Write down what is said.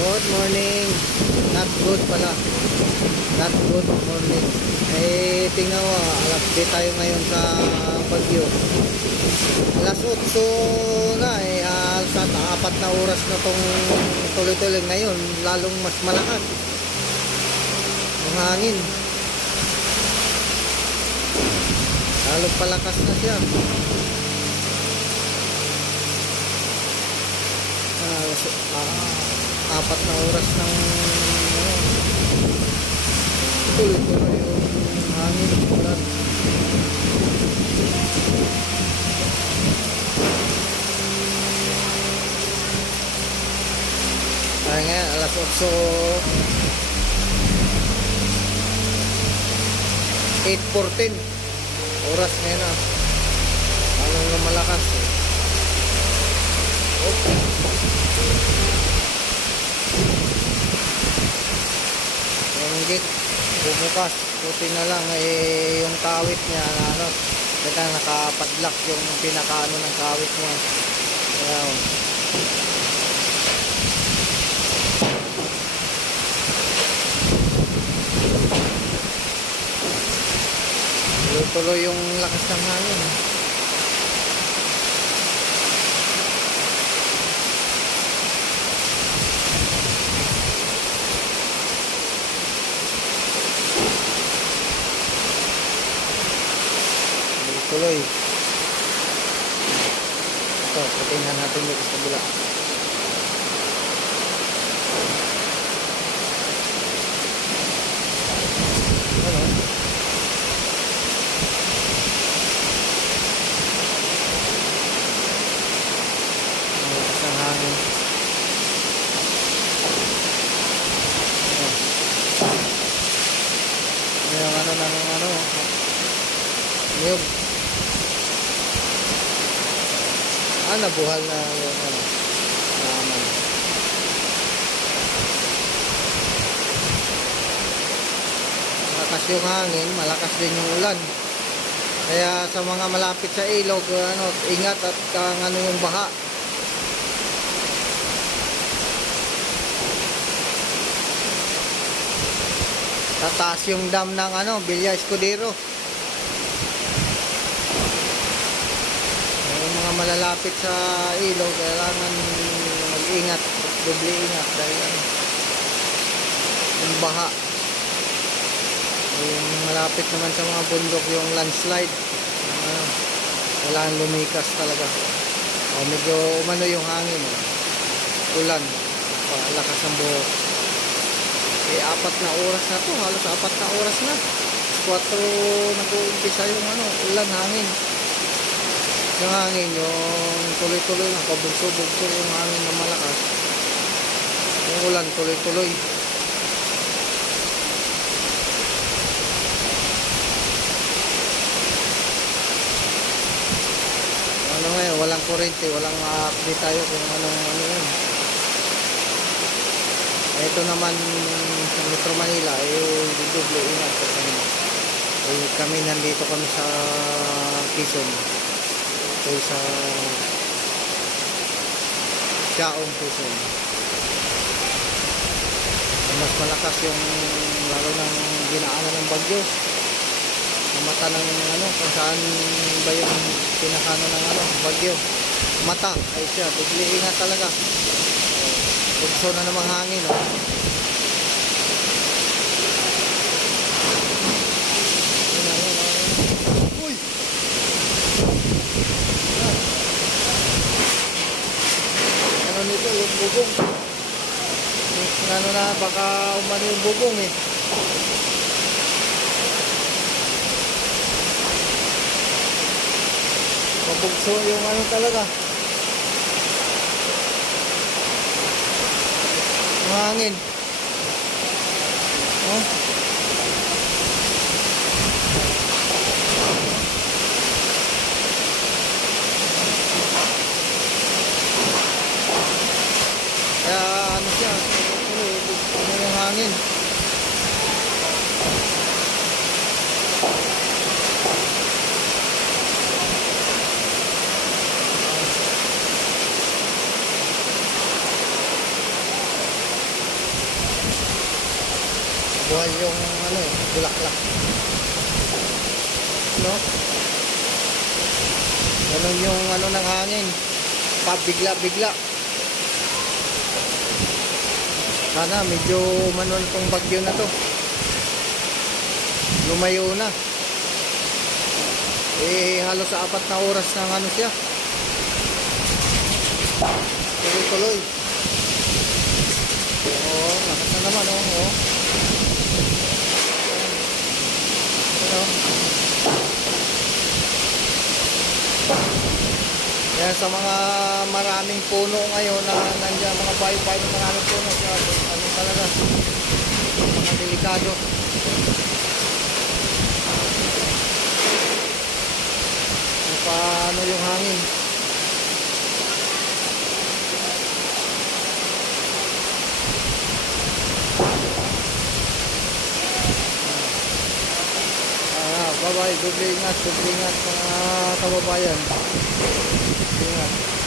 Good morning. Not good pala. Not good morning. Tingnan mo, alas di tayo ngayon sa Baguio. Alas 8 na sa 4 na oras na tong tuloy-tuloy ngayon. Lalong mas malakas. Ang hangin. Lalong palakas na siya. 4 na oras ng tuloy-tuloy yung hangin, ulan. Kaya nga alas 8:14 oras na yun, anong na malakas. Okay. Yung gate bumukas, buti na lang yung kawit niya na nakapadlock yung pinakaano ng kawit niya. Ayan. Tuloy yung lakas ng hangin. Tuloy. Ito, patingnan natin dito sa kabila. Ano? Malakas ang hangin. Yung niyog. Nabuhal na yung naman. Malakas yung hangin, malakas din yung ulan. Kaya sa mga malapit sa ilog, ingat at yung baha. Tataas yung dam ng Villa Escudero. Mga malalapit sa ilog, kailangan mag-ingat, doble ingat dahil yung baha. Yung malapit naman sa mga bundok, yung landslide, kailangan lumikas talaga. Medyo umano yung hangin, ulan, lakas ng buhok. 4 na oras na to, halos 4 na oras na. 4 nag-uumpisa yung ulan, hangin. Yung hangin, yung tuloy-tuloy na, pabugso-bugso yung hangin na malakas. Yung ulan, tuloy-tuloy. Ngayon, walang kurente, walang update tayo kung ano yun. Ito naman sa Metro Manila, doble ingat kasi kami nandito kami sa Quezon. Ito sa Siaong Quezon. Mas malakas yung lalo ng dinaanan ng bagyo. Mata ng kung saan ba yung pinakano ng bagyo. Mata ay siya, doble ingat talaga. Bugso na namang hangin, Uy! Ano nito, yung bubong. Na, baka umano yung bubong Mabugso yung talaga. Hangin. Kaya siya, yung hangin. buhay yung ano, bulaklak. No? Ganun yung ano ng hangin. Pabigla-bigla. Sana medyo manual tong bagyo na to. Lumayo na. Eh, halos sa 4 na oras ng ano siya. Tuloy-tuloy. Oo, lakas na naman, oo. Ano? Kaya sa mga maraming puno ngayon na nandiyan, mga bayo-bayo ng maraming puno, ano talaga, mga delikado. Kung paano yung hangin. Bye-bye, doble ingat mga kababayan. Ingat.